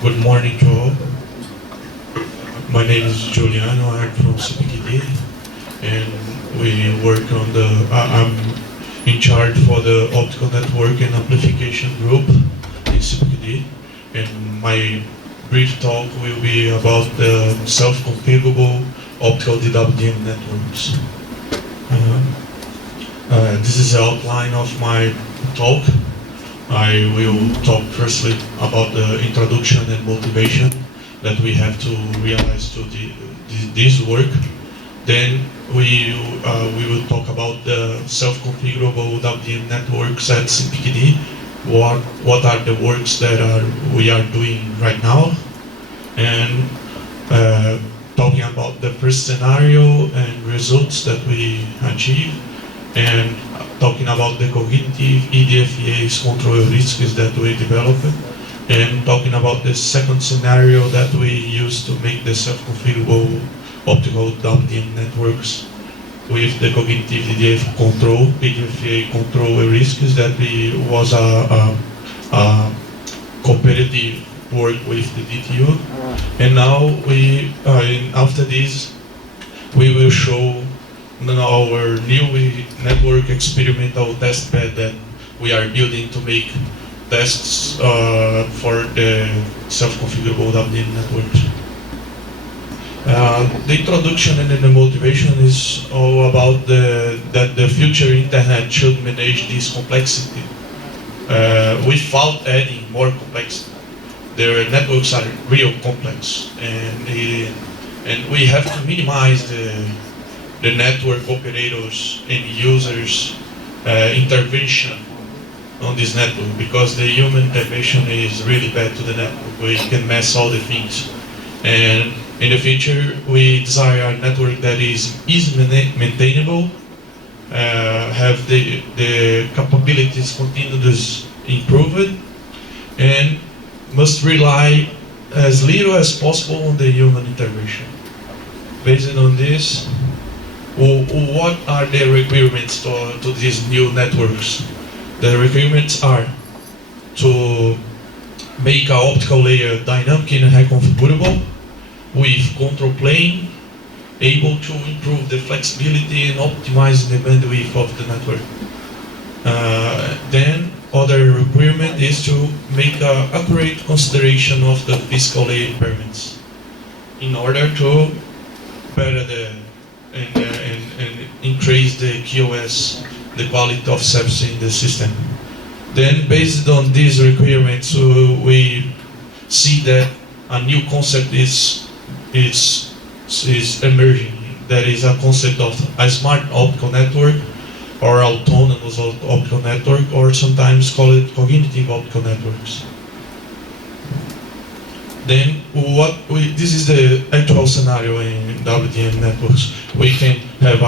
Good morning to all. My name is Giuliano. I'm from CPKD, and we work on the. I'm in charge for the optical network and amplification group in CPKD, and my brief talk will be about the self-configurable optical WDM networks. This is the outline of my talk. I will talk firstly about the introduction and motivation that we have to realize to this work. Then we will talk about the self-configurable WDM networks at CPKD. What are the works that we are doing right now, and talking about the first scenario and results that we achieve, and talking about the cognitive EDFEA's control risks that we developed, and talking about the second scenario that we use to make the self-configurable optical WDM networks with the cognitive EDFEA control risks that was a cooperative work with the DTU. And now after this, we will show our new network experimental test bed that we are building to make tests for the self-configurable WDM networks. The introduction and the motivation is all about that the future internet should manage this complexity without adding more complexity. Their networks are real complex, and we have to minimize the network operators and users intervention on this network, because the human intervention is really bad to the network. We can mess all the things. And in the future, we desire a network that is easily maintainable, have the capabilities continuously improved, and must rely as little as possible on the human intervention. Based on this, what are the requirements to these new networks? The requirements are to make an optical layer dynamic and reconfigurable with control plane, able to improve the flexibility and optimize the bandwidth of the network. Then other requirement is to make an accurate consideration of the physical layer impairments in order to better and increase the QoS, the quality of service in the system. Then, based on these requirements, we see that a new concept is emerging. That is a concept of a smart optical network, or autonomous optical network, or sometimes call it cognitive optical networks. Then this is the actual scenario in WDM networks. We can have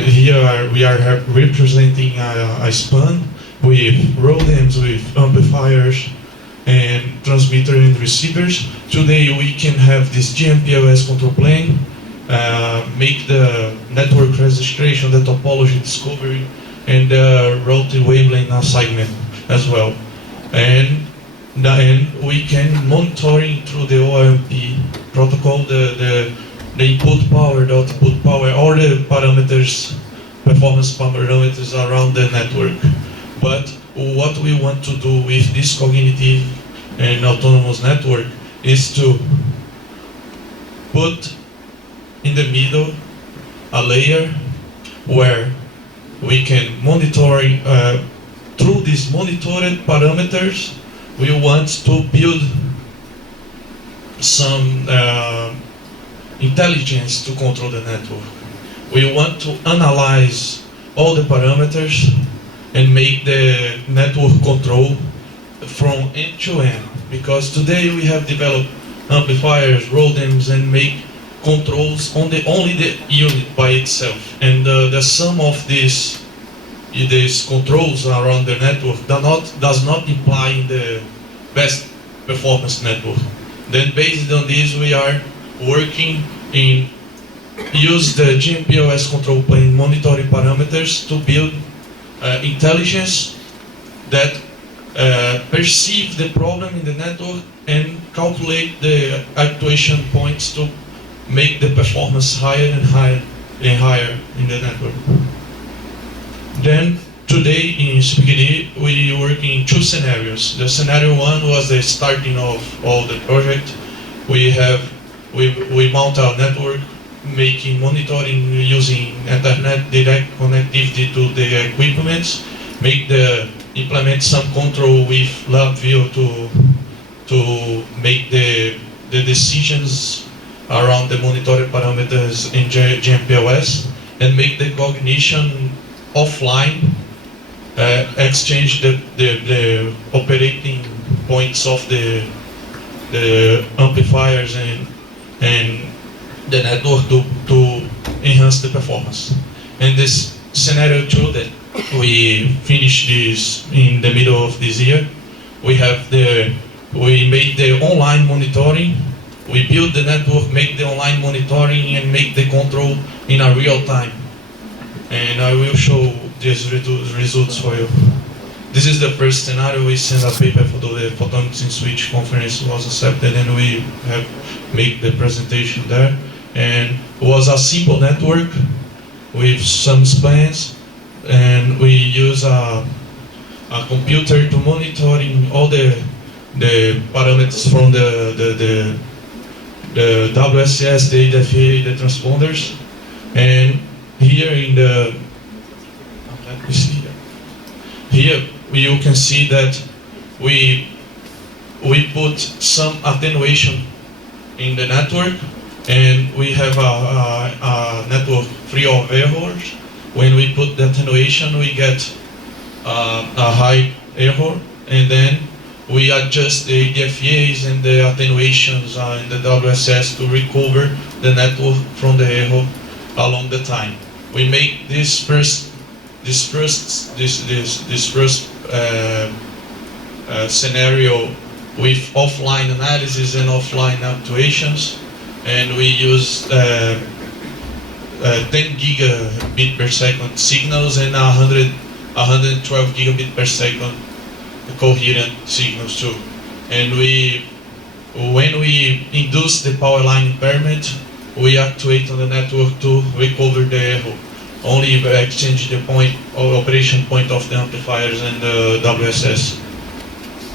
here we are representing a span with ROADMs, with amplifiers, and transmitter and receivers. Today we can have this GMPOS control plane, make the network registration, the topology discovery, and the route wavelength assignment as well. And we can monitoring through the OMP protocol the input power, the output power, all the parameters, performance parameters around the network. But what we want to do with this cognitive and autonomous network is to put in the middle a layer where we can monitor through these monitored parameters. We want to build some intelligence to control the network. We want to analyze all the parameters and make the network control from end to end. Because today we have developed amplifiers, ROADMs, and make controls on only the unit by itself. And the sum of these controls around the network does not imply the best performance network. Then based on this, we are working in use the GMPOS control plane monitoring parameters to build intelligence that perceive the problem in the network and calculate the actuation points to make the performance higher and higher and higher in the network. Then today in SpeakD we work in two scenarios. The scenario one was the starting of all the project. We mount our network, making monitoring using Ethernet direct connectivity to the equipment, implement some control with LabVIEW to make the decisions around the monitoring parameters in GMPOS, and make the cognition offline, exchange the operating points of the amplifiers and the network to enhance the performance. And this scenario 2 that we finished this in the middle of this year, we made the online monitoring. We build the network, make the online monitoring, and make the control in a real time. And I will show these results for you. This is the first scenario. We sent a paper for the Photonics in Switch conference, was accepted, and we have made the presentation there. And it was a simple network with some spans, and we use a computer to monitoring all the parameters from the WSS, the ADFA, the transponders. And here in the, let me see here you can see that we put some attenuation in the network, and we have a network free of errors. When we put the attenuation, we get a high error, and then we adjust the ADFAs and the attenuations in the WSS to recover the network from the error along the time. We make this first scenario with offline analysis and offline actuations, and we use 10 gigabit per second signals and 112 gigabit per second coherent signals too. And when we induce the power line impairment, we actuate on the network to recover the error. Only exchange the point or operation point of the amplifiers and the WSS.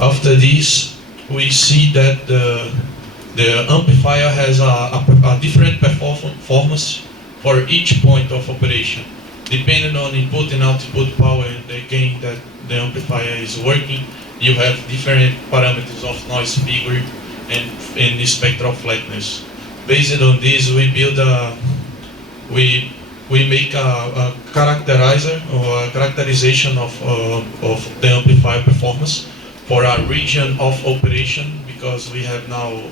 After this, we see that the amplifier has a different performance for each point of operation, depending on input and output power and the gain that the amplifier is working. You have different parameters of noise figure and spectral flatness. Based on this, we build we make a characterizer or a characterization of the amplifier performance for a region of operation, because we have now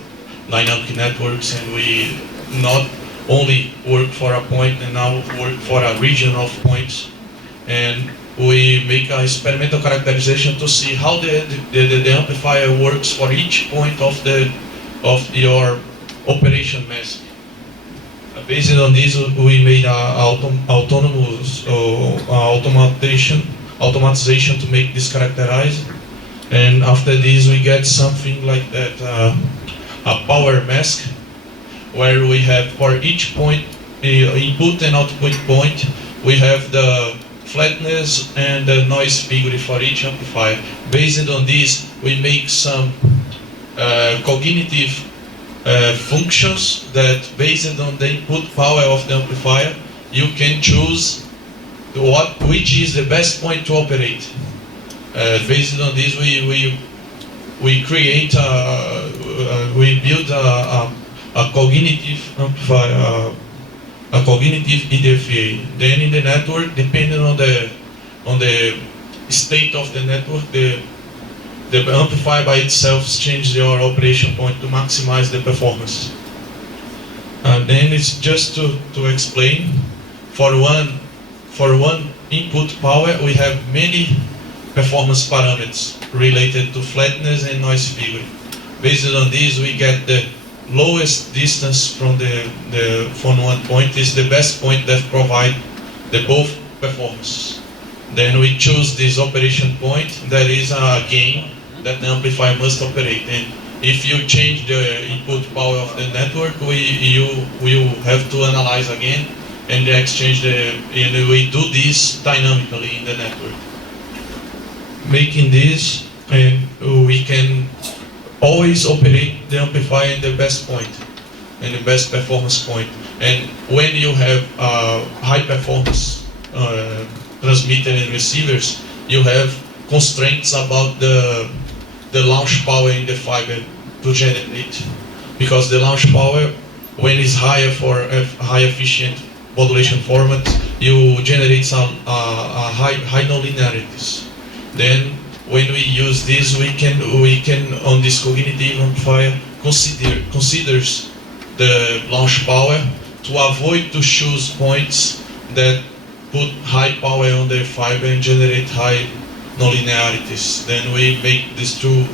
dynamic networks and we not only work for a point and now work for a region of points. And we make a experimental characterization to see how the amplifier works for each point of your operation mask. Based on this, we made autonomous automatization to make this characterized. And after this, we get something like that, a power mask, where we have for each point, input and output point, we have the flatness and the noise figure for each amplifier. Based on this, we make some cognitive functions that, based on the input power of the amplifier, you can choose which is the best point to operate. Based on this, we create we build a cognitive amplifier, a cognitive EDFA. Then in the network, depending on the state of the network, the amplifier by itself changes your operation point to maximize the performance. Then it's just to explain, for one input power, we have many performance parameters related to flatness and noise figure. Based on this, we get the lowest distance from one point is the best point that provide the both performance. Then we choose this operation point that is a gain that the amplifier must operate. And if you change the input power of the network, you will have to analyze again and exchange and we do this dynamically in the network. Making this, and we can always operate the amplifier in the best point, and the best performance point. And when you have high performance transmitter and receivers, you have constraints about the launch power in the fiber to generate, because the launch power, when it's higher for a high efficient modulation format, you generate some high nonlinearities. Then when we use this, we can on this cognitive amplifier considers the launch power to avoid to choose points that put high power on the fiber and generate high nonlinearities. Then we make these two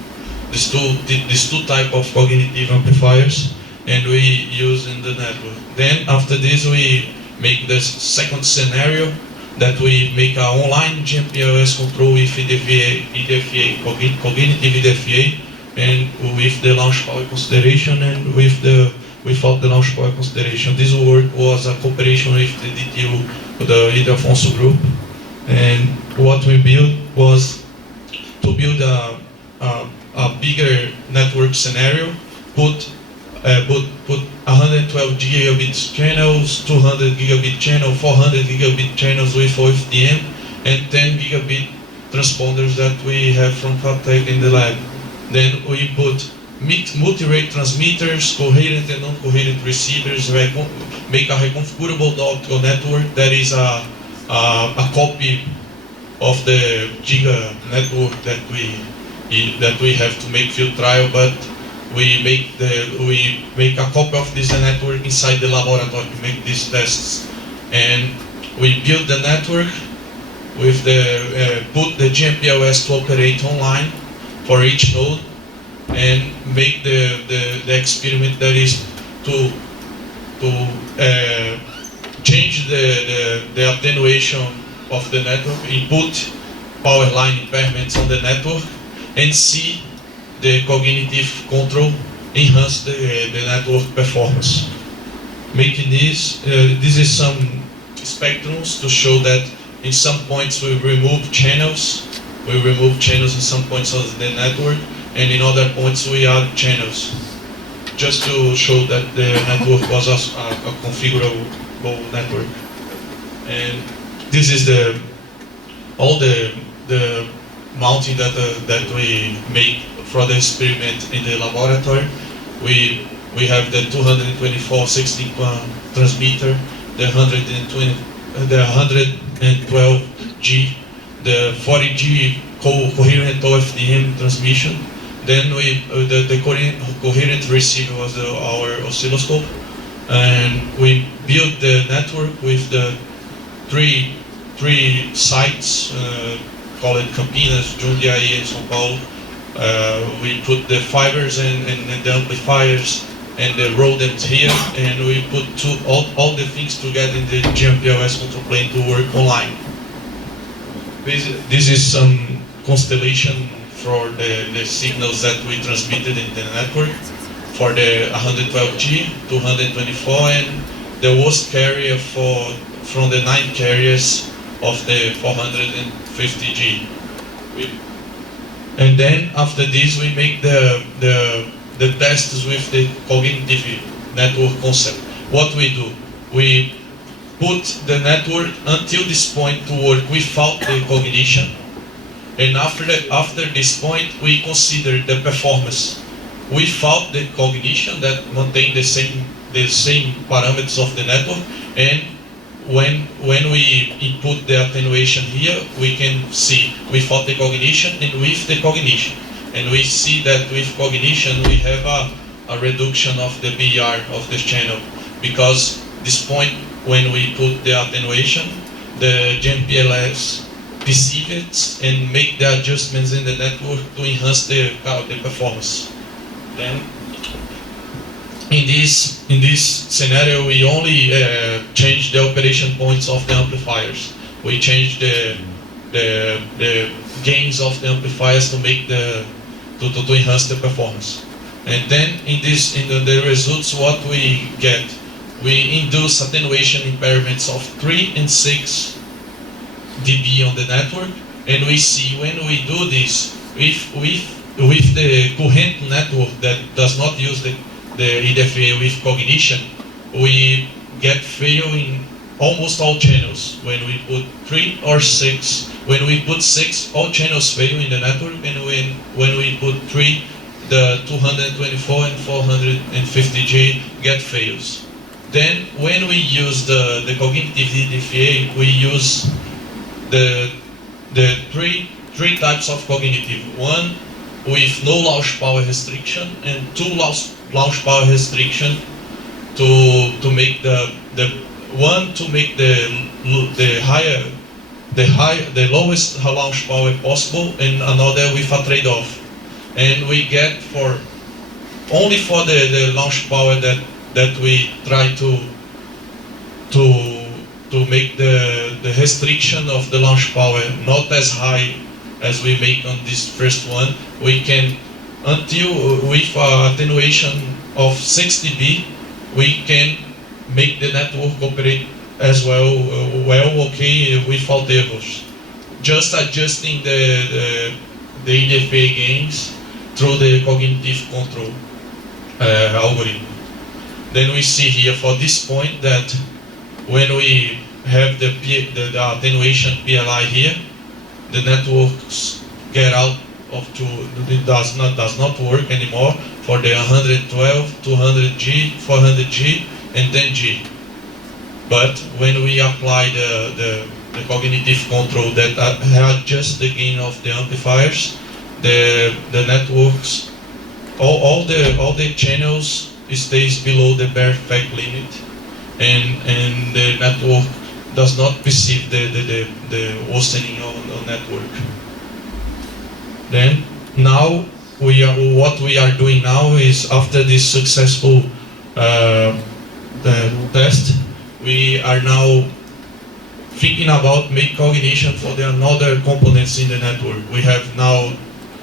type of cognitive amplifiers, and we use in the network. Then after this, we make the second scenario, that we make our online GMPLS control with EDFA, cognitive EDFA, and with the launch power consideration and without the launch power consideration. This work was a cooperation with the DTU, the Ildefonso group, and what we built was to build a bigger network scenario, put 112 gigabit channels, 200 gigabit channel, 400 gigabit channels with OFDM, and 10 gigabit transponders that we have from Caltech in the lab. Then we put multi-rate transmitters, coherent and non-coherent receivers, make a reconfigurable optical network that is a copy of the Giga network that we have to make field trial, but we make a copy of this network inside the laboratory to make these tests, and we build the network with put the GMPLS to operate online for each node, and make the experiment that is to change the attenuation of the network, input power line impairments on the network, and see the cognitive control enhance the network performance. Making this is some spectrums to show that in some points we remove channels in some points of the network, and in other points we add channels, just to show that the network was a configurable network. And this is all the mounting that we make for the experiment in the laboratory. We have the 224 16 transmitter, the 112G, the 40G coherent OFDM transmission. Then the coherent receiver was our oscilloscope, and we built the network with the three sites, called Campinas, Jundiaí, and São Paulo. We put the fibers and the amplifiers and the ROADMs here, and we put all the things together in the GMPLS control plane to work online. This is some constellation for the signals that we transmitted in the network for the 112G, 224, and the worst carrier from the 9 carriers of the 450G. And then after this we make the tests with the cognitive network concept. What we do, we put the network until this point to work without the cognition, and after this point we consider the performance without the cognition that maintain the same parameters of the network, and when we input the attenuation here, we can see without the cognition and with the cognition. And we see that with cognition we have a reduction of the BR of this channel, because this point when we put the attenuation, the GMPLS perceive it and make the adjustments in the network to enhance the performance. Then in this scenario, we only change the operation points of the amplifiers. We change the the gains of the amplifiers to make to enhance the performance. And then in the results, what we get, we induce attenuation impairments of 3 and 6 dB on the network, and we see when we do this with the current network that does not use the EDFA with cognition, we get fail in almost all channels. When we put 3 or 6, when we put 6, all channels fail in the network, and when we put 3, the 224 and 450G get fails. Then when we use the cognitive EDFA, we use the three types of cognitive. One with no launch power restriction, and 2 launch power restriction to make the lowest launch power possible, and another with a trade-off. And we get only for the launch power that we try to make the restriction of the launch power not as high as we make on this first one. We can, until with attenuation of 6 dB, we can make the network operate as well, okay, without errors. Just adjusting the EDFA gains through the cognitive control algorithm. Then we see here for this point that when we have the attenuation PLI here, the networks get out of it does not work anymore for the 112, 200G, 400G, and 10G. But when we apply the cognitive control that adjusts the gain of the amplifiers, the networks, all the channels stays below the bare effect limit, and the network does not perceive the worsening on network. Then now what we are doing now is, after this successful test, we are now thinking about make cognition for the other components in the network. We have now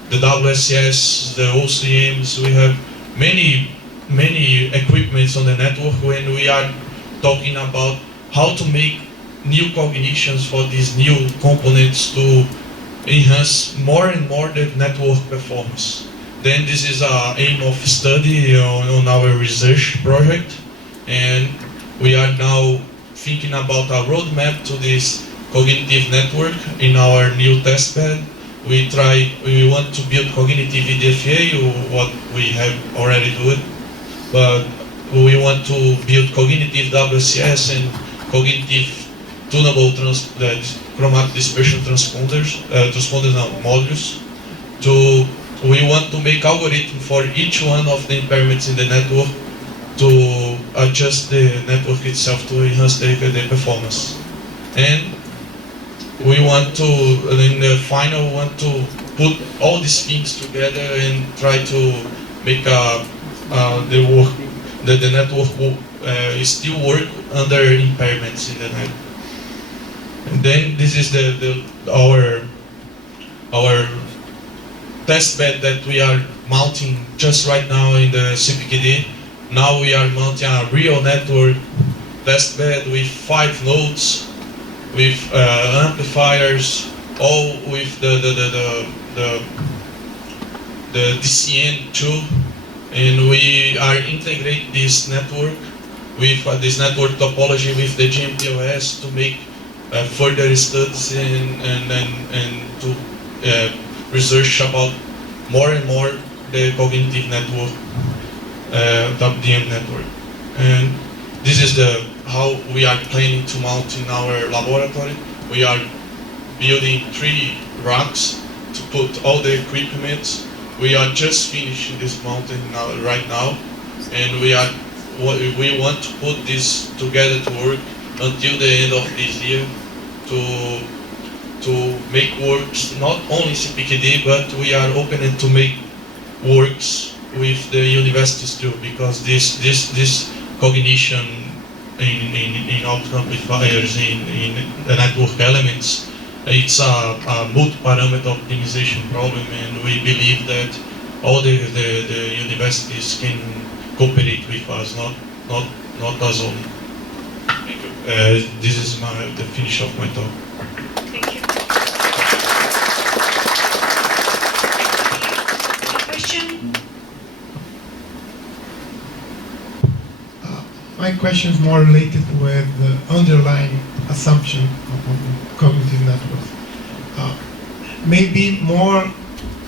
the WSS, the OCMs, we have many equipments on the network when we are talking about how to make new cognitions for these new components to enhance more and more the network performance. Then this is our aim of study on our research project, and we are now thinking about a roadmap to this cognitive network in our new testbed. We want to build cognitive EDFA, what we have already done, but we want to build cognitive WCS and cognitive tunable chromatic dispersion transponders modules. We want to make algorithm for each one of the impairments in the network to adjust the network itself to enhance the performance. And we want to, in the final, want to put all these things together and try to make the network will still work under impairments in the network. And then this is our test bed that we are mounting just right now in the CPKD. Now we are mounting a real network test bed with 5 nodes, with amplifiers, all with the DCN2, and we are integrating this network with this network topology with the GMPOS to make further studies and to research about more and more the cognitive network, WDM network. And this is how we are planning to mount in our laboratory. We are building 3 racks to put all the equipment. We are just finishing this mountain right now, and we want to put this together to work until the end of this year to make works not only CPKD, but we are open to make works with the universities too, because this cognition in optical amplifiers, in the network elements, it's a multi-parameter optimization problem, and we believe that all the universities can cooperate with us, not us only. Thank you. This is the finish of my talk. Thank you. Any question? My question is more related with the underlying assumption of cognitive networks. Maybe more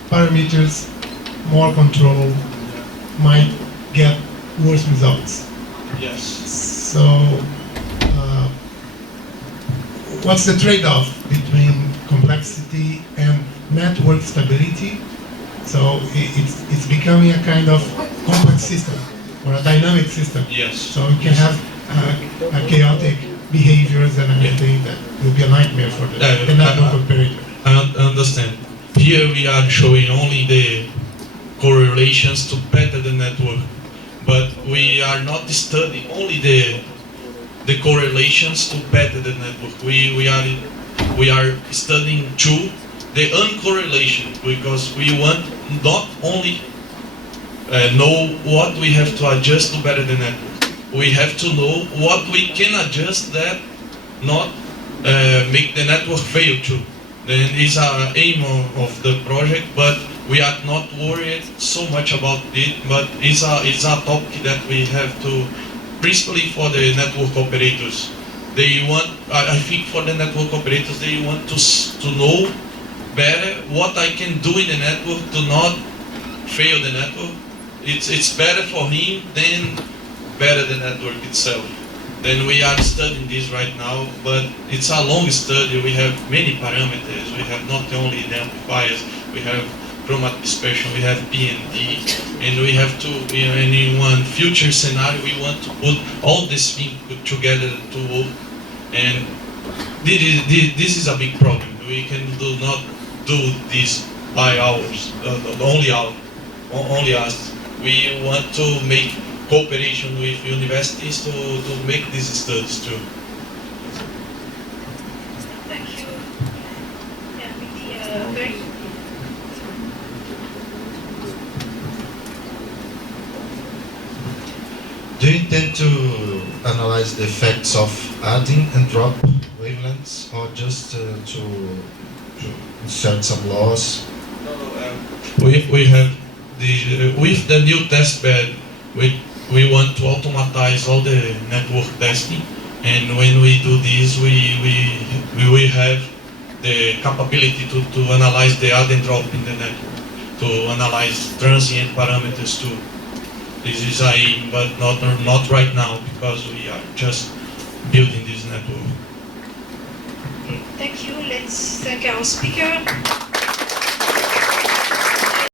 parameters, more control might get worse results. Yes. So, what's the trade-off between complexity and network stability? So it's becoming a kind of complex system or a dynamic system. Yes. So you can have chaotic behaviors and everything that will be a nightmare for the network operator. I understand. Here we are showing only the correlations to better the network, but we are not studying only the correlations to better the network. We are studying too the uncorrelation, because we want not only know what we have to adjust to better the network. We have to know what we can adjust that not make the network fail too. Then is our aim of the project, but we are not worried so much about it. But it's a topic that we have to, principally for the network operators. They want, I think for the network operators, they want to know better what I can do in the network to not fail the network. It's better for him than better the network itself. Then we are studying this right now, but it's a long study. We have many parameters. We have not only the amplifiers, we have chromatic dispersion, we have PND, and we have to, in one future scenario, we want to put all these things together to work. And this is a big problem. We can not do this by ours, only us. We want to make cooperation with universities to make these studies too. Thank you. Yeah, very. Do you intend to analyze the effects of adding and drop wavelengths, or just to insert some loss? We have with the new test bed, we want to automatize all the network testing, and when we do this, we will have the capability to analyze the add and drop in the network, to analyze transient parameters too. This is a aim, but not right now, because we are just building this network. Okay, thank you. Let's thank our speaker.